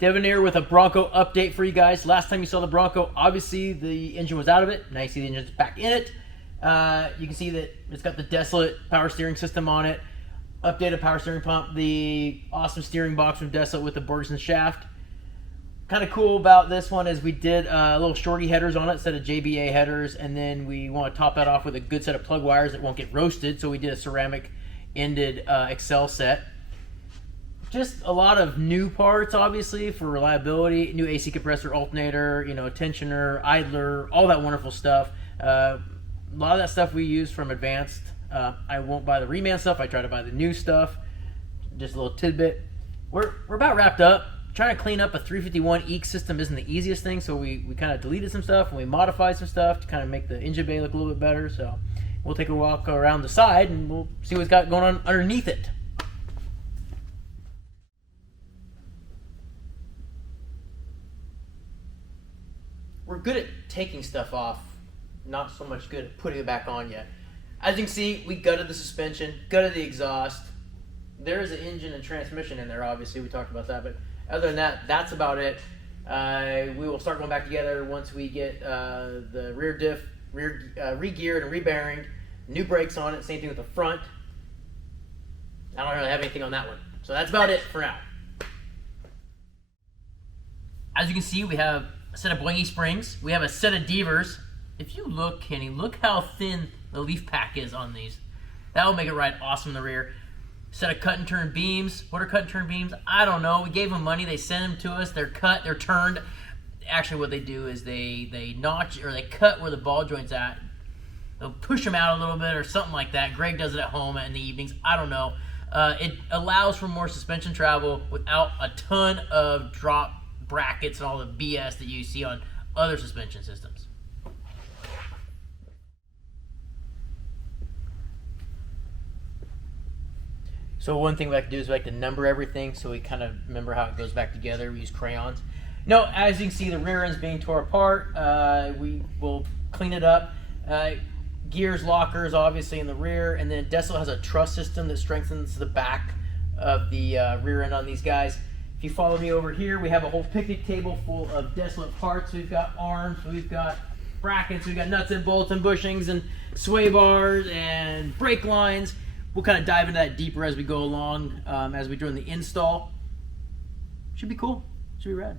Devin here with a Bronco update for you guys. Last time you saw the Bronco, obviously the engine was out of it. Now you see the engine's back in it. You can see that it's got the Desolate power steering system on it, updated power steering pump, the awesome steering box from Desolate with the Bergson shaft. Kind of cool about this one is we did little shorty headers on it instead of JBA headers, and then we want to top that off with a good set of plug wires that won't get roasted, so we did a ceramic ended Excel set. Just a lot of new parts, obviously, for reliability. New AC compressor, alternator, tensioner, idler, all that wonderful stuff. A lot of that stuff we use from Advanced. I won't buy the reman stuff. I try to buy the new stuff. Just a little tidbit. We're about wrapped up. Trying to clean up a 351 EEC system isn't the easiest thing, so we kind of deleted some stuff and we modified some stuff to kind of make the engine bay look a little bit better. So we'll take a walk around the side and we'll see what's got going on underneath it. We're good at taking stuff off, not so much good at putting it back on yet. As you can see, we gutted the suspension, gutted the exhaust. There is an engine and transmission in there, obviously, we talked about that, but other than that, that's about it. We will start going back together once we get the rear diff re-geared and re-bearinged, new brakes on it, same thing with the front. I don't really have anything on that one. So that's about it for now. As you can see, we have a set of blingy springs. We have a set of Devers. If you look, Kenny, look how thin the leaf pack is on these. That will make it ride awesome in the rear. Set of cut and turn beams. What are cut and turn beams? I don't know. We gave them money. They sent them to us. They're cut. They're turned. Actually, what they do is they notch or they cut where the ball joint's at. They'll push them out a little bit or something like that. Greg does it at home in the evenings. I don't know. It allows for more suspension travel without a ton of drop brackets and all the BS that you see on other suspension systems. So one thing we like to do is we like to number everything so we kind of remember how it goes back together. We use crayons. No, as you can see, the rear end's being tore apart. We will clean it up. Gears, lockers, obviously in the rear, and then Desolate has a truss system that strengthens the back of the rear end on these guys. If you follow me over here, we have a whole picnic table full of Desolate parts. We've got arms, we've got brackets, we've got nuts and bolts and bushings and sway bars and brake lines. We'll kind of dive into that deeper as we go along, as we do in the install. Should be cool. Should be rad.